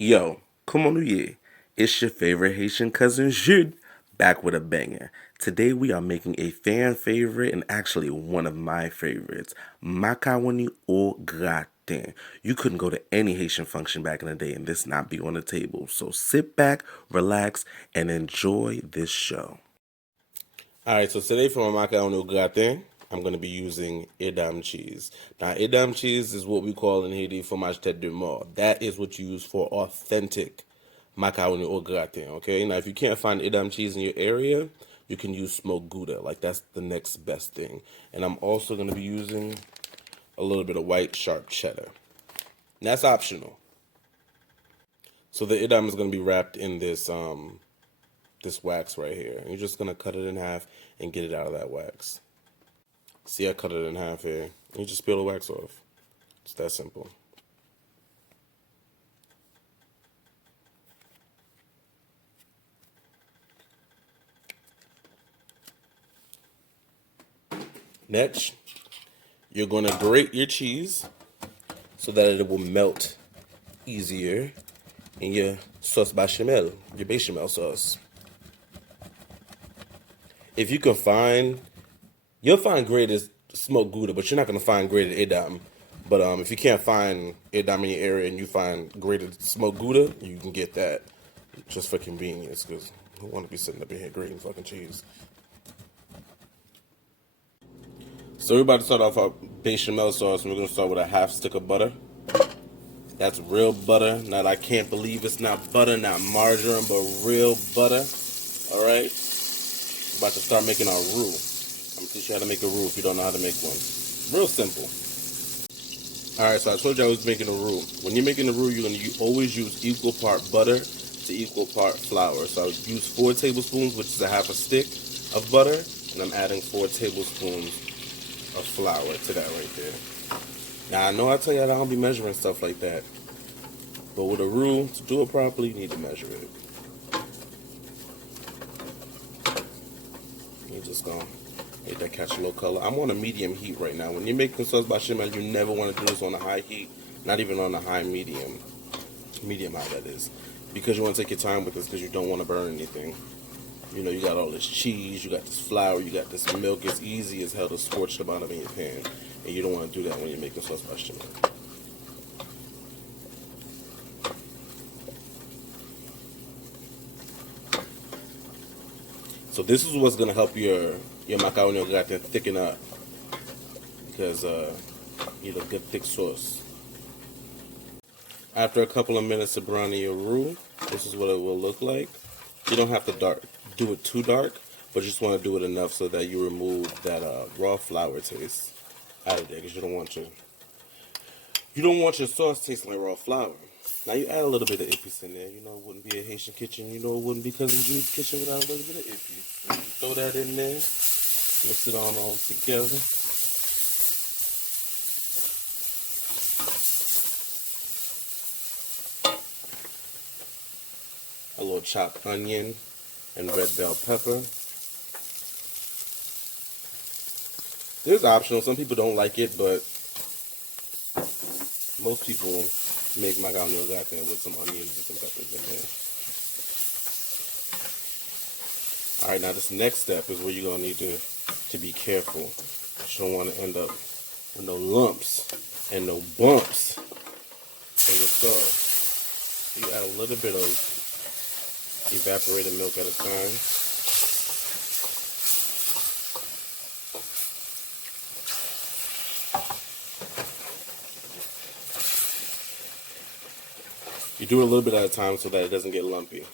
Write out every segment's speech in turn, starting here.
Yo, comment on yeah? It's your favorite Haitian cousin Jude, back with a banger. Today we are making a fan favorite and actually one of my favorites, macaroni au gratin. You couldn't go to any Haitian function back in the day and this not be on the table. So sit back, relax, and enjoy this show. Alright, so today for my macaroni au gratin, I'm going to be using Edam cheese. Now, Edam cheese is what we call in Haiti fromage tête de mort. That is what you use for authentic macaroni au gratin, okay? Now, if you can't find Edam cheese in your area, you can use smoked Gouda. Like, that's the next best thing. And I'm also going to be using a little bit of white sharp cheddar. And that's optional. So the Edam is going to be wrapped in this wax right here. And you're just going to cut it in half and get it out of that wax. See, I cut it in half here. You just peel the wax off. It's that simple. Next, you're going to grate your cheese so that it will melt easier in your sauce bechamel, your bechamel sauce. If you can find, you'll find grated smoked Gouda, but you're not going to find grated Edam. But if you can't find Edam in your area and you find grated smoked Gouda, you can get that just for convenience, because I don't want to be sitting up in here grating fucking cheese. So we're about to start off our bechamel sauce, and we're going to start with a half stick of butter. That's real butter. Now, I can't believe it's not butter, not margarine, but real butter. All right? We're about to start making our roux. I'm going to teach you how to make a roux if you don't know how to make one. Real simple. All right, so I told you I was making a roux. When you're making a roux, you're going to always use equal part butter to equal part flour. So I use 4 tablespoons, which is a half a stick of butter, and I'm adding 4 tablespoons of flour to that right there. Now, I know I tell you I don't be measuring stuff like that, but with a roux, to do it properly, you need to measure it. You're just going to make that catch a little color. I'm on a medium heat right now. When you're making sauce bechamel, you never want to do this on a high heat, not even on a high medium high that is, because you want to take your time with this because you don't want to burn anything. You know, you got all this cheese, you got this flour, you got this milk. It's easy as hell to scorch the bottom of your pan. And you don't want to do that when you're making sauce bechamel. So this is what's going to help your macaroni au gratin thicken up. Because you need a good thick sauce. After a couple of minutes of browning your roux, this is what it will look like. You don't have to do it too dark, but you just want to do it enough so that you remove that raw flour taste out of there, because you don't want your sauce tasting like raw flour. Now you add a little bit of Epis in there. You know it wouldn't be a Haitian kitchen. You know it wouldn't be Cousin Jude's kitchen without a little bit of Epis. So throw that in there. Mix it on all together. A little chopped onion and red bell pepper. This is optional. Some people don't like it, but most people make macaroni au gratin with some onions and some peppers in there. All right, now this next step is where you're gonna need to be careful. You don't want to end up with no lumps and no bumps in your sauce. You add a little bit of evaporated milk at a time. You do it a little bit at a time so that it doesn't get lumpy.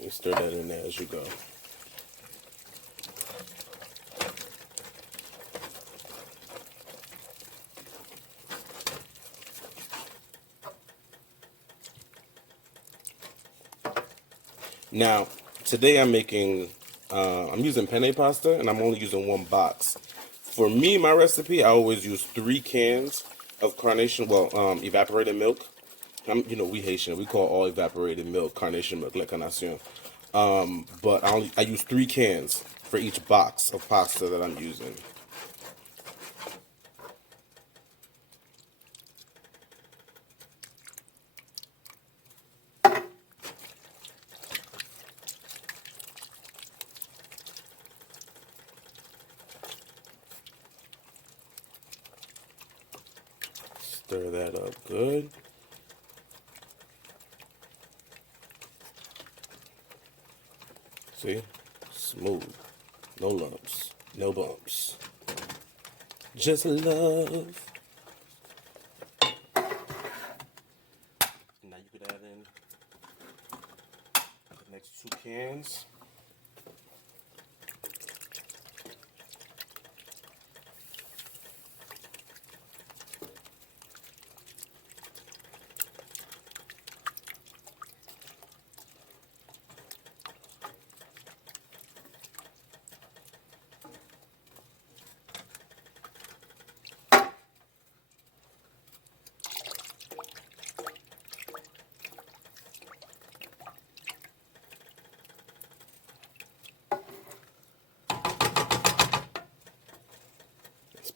You stir that in there as you go. Now, today I'm using penne pasta, and I'm only using 1 box. For me, my recipe, I always use 3 cans of evaporated milk. We Haitian, we call all evaporated milk carnation milk, la carnation. But I use 3 cans for each box of pasta that I'm using. Stir that up good. See? Smooth. No lumps. No bumps. Just love. Now you could add in the next 2 cans.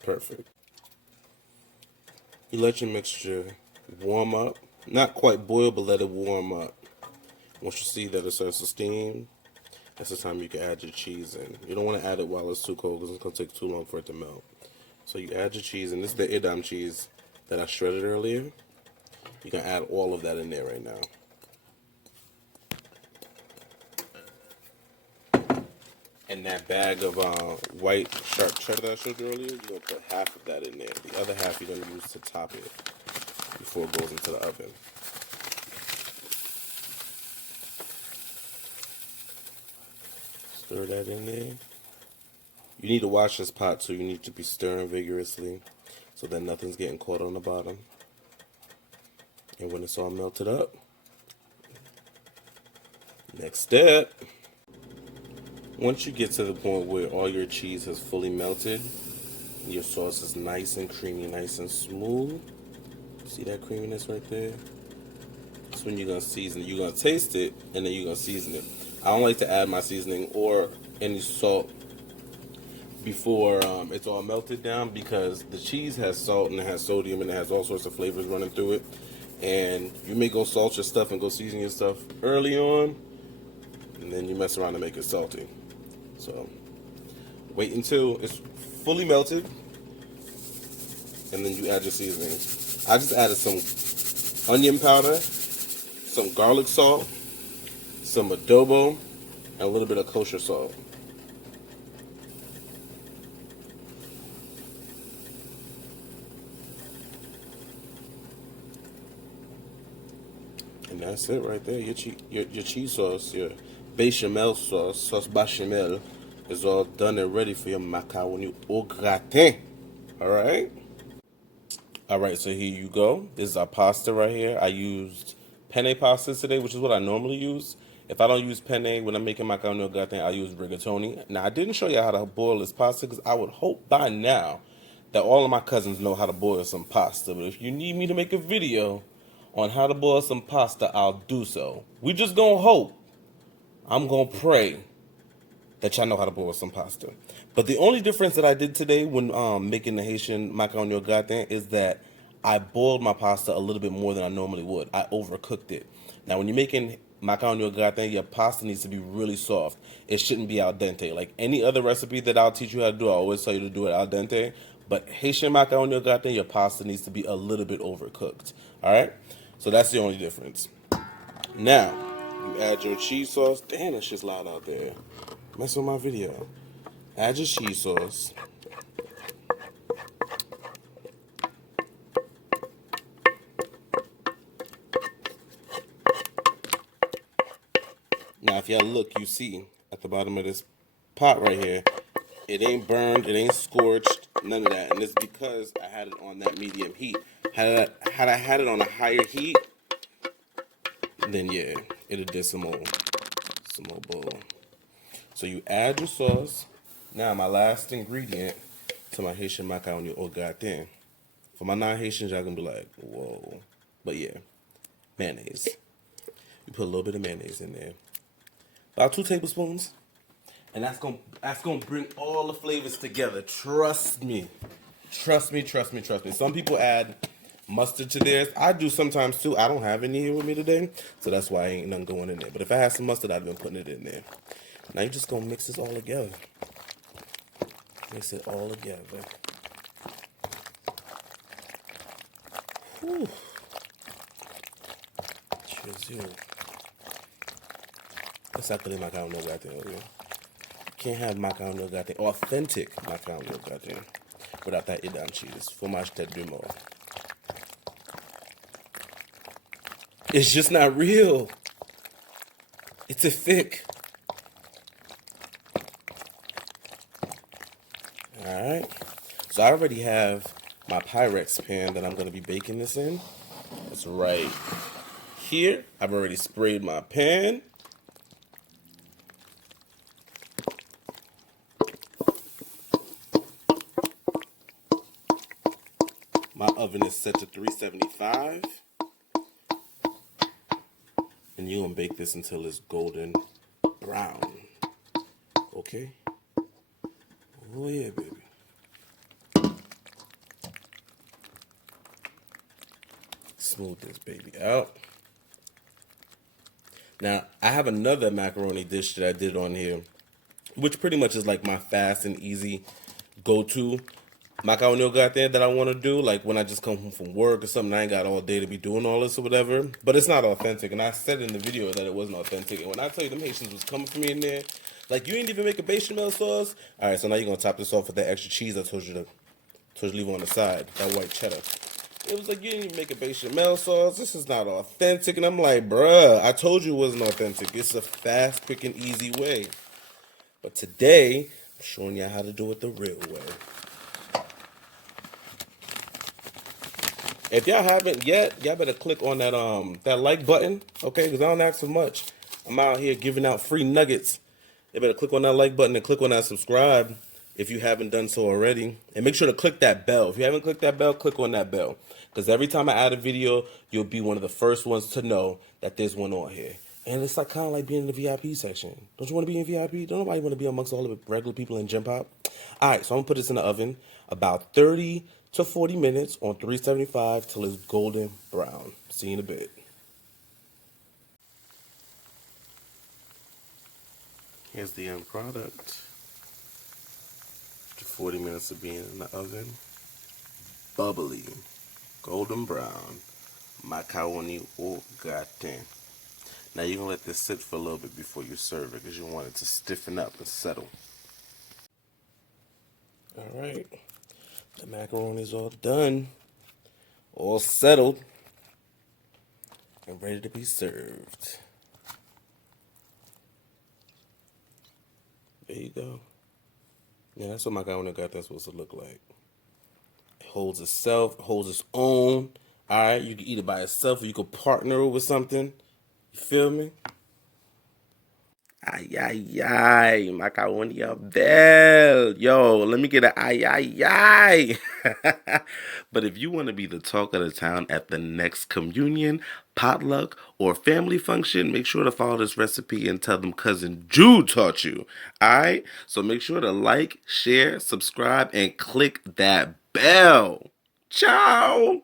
Perfect. You let your mixture warm up. Not quite boil, but let it warm up. Once you see that it starts to steam, that's the time you can add your cheese in. You don't want to add it while it's too cold because it's going to take too long for it to melt. So you add your cheese, and this is the Edam cheese that I shredded earlier. You can add all of that in there right now. And that bag of white sharp cheddar that I showed you earlier, you're going to put half of that in there. The other half you're going to use to top it before it goes into the oven. Stir that in there. You need to wash this pot, so you need to be stirring vigorously so that nothing's getting caught on the bottom. And when it's all melted up, next step. Once you get to the point where all your cheese has fully melted, your sauce is nice and creamy, nice and smooth. See that creaminess right there? That's when you're going to season it. You're going to taste it, and then you're going to season it. I don't like to add my seasoning or any salt before it's all melted down, because the cheese has salt and it has sodium and it has all sorts of flavors running through it. And you may go salt your stuff and go season your stuff early on, and then you mess around and make it salty. So wait until it's fully melted, and then you add your seasoning. I just added some onion powder, some garlic salt, some adobo, and a little bit of kosher salt. And that's it right there. Your cheese sauce, your bechamel sauce bechamel, is all done and ready for your macaroni au gratin. Alright? Alright, so here you go. This is our pasta right here. I used penne pasta today, which is what I normally use. If I don't use penne when I'm making macaroni au gratin, I use rigatoni. Now, I didn't show you how to boil this pasta because I would hope by now that all of my cousins know how to boil some pasta. But if you need me to make a video on how to boil some pasta, I'll do so. We just gonna hope. I'm gonna pray that y'all know how to boil some pasta. But the only difference that I did today when making the Haitian macaroni au gratin is that I boiled my pasta a little bit more than I normally would. I overcooked it. Now, when you're making macaroni au gratin, your pasta needs to be really soft. It shouldn't be al dente. Like any other recipe that I'll teach you how to do, I always tell you to do it al dente. But Haitian macaroni au gratin, your pasta needs to be a little bit overcooked. All right? So that's the only difference. Now, you add your cheese sauce. Damn, that shit's loud out there. Mess with my video. Add your cheese sauce. Now, if y'all look, you see at the bottom of this pot right here, it ain't burned, it ain't scorched, none of that. And it's because I had it on that medium heat. Had I had it on a higher heat, then yeah, it'd did some more bowl. So you add your sauce. Now, my last ingredient to my Haitian macaroni au gratin. For my non-Haitians, y'all gonna be like, whoa. But yeah, mayonnaise. You put a little bit of mayonnaise in there. About 2 tablespoons. And that's gonna bring all the flavors together. Trust me. Trust me. Some people add mustard to theirs. I do sometimes too. I don't have any here with me today, so that's why ain't nothing going in there. But if I had some mustard, I'd been putting it in there. Now you're just gonna mix this all together. Mix it all together. Whew. Cheers, you. Exactly macaroni au gratin, okay? You can't have macaroni au gratin, authentic macaroni au gratin, without that Edam cheese. Fromage tête de mort. It's just not real. It's a thick. Alright. So I already have my Pyrex pan that I'm going to be baking this in. It's right here. I've already sprayed my pan. My oven is set to 375. And you're going to bake this until it's golden brown. Okay? Oh yeah, baby. Smooth this baby out. Now, I have another macaroni dish that I did on here, which pretty much is like my fast and easy go-to macaroni au gratin that I want to do, like when I just come home from work or something. I ain't got all day to be doing all this or whatever, but it's not authentic, and I said in the video that it wasn't authentic. And when I tell you them Haitians was coming for me in there, like, you ain't even make a bechamel sauce. All right, so now you're gonna top this off with that extra cheese I told you to leave on the side, that white cheddar. It was like, you didn't even make a bechamel sauce. This is not authentic. And I'm like, bruh, I told you it wasn't authentic. It's a fast, quick, and easy way. But today, I'm showing you how to do it the real way. If y'all haven't yet, y'all better click on that like button, okay? Because I don't ask for much. I'm out here giving out free nuggets. You better click on that like button and click on that subscribe if you haven't done so already. And make sure to click that bell. If you haven't clicked that bell, click on that bell. Because every time I add a video, you'll be one of the first ones to know that there's one on here. And it's like kind of like being in the VIP section. Don't you want to be in VIP? Don't nobody want to be amongst all the regular people in Gym Pop? All right, so I'm going to put this in the oven about 30 to 40 minutes on 375 till it's golden brown. See you in a bit. Here's the end product. After 40 minutes of being in the oven. Bubbly, golden brown, macaroni au gratin. Now you're going to let this sit for a little bit before you serve it because you want it to stiffen up and settle. Alright, the macaroni's all done, all settled, and ready to be served. There you go. Yeah, that's what macaroni gratin is supposed to look like. It holds itself, holds its own. Alright, you can eat it by itself or you can partner it with something. You feel me? Ay, ay, ay, macaroni a bell. Yo, let me get an ay, ay, ay. But if you want to be the talk of the town at the next communion, potluck, or family function, make sure to follow this recipe and tell them Cousin Jude taught you. Alright? So make sure to like, share, subscribe, and click that bell. Ciao!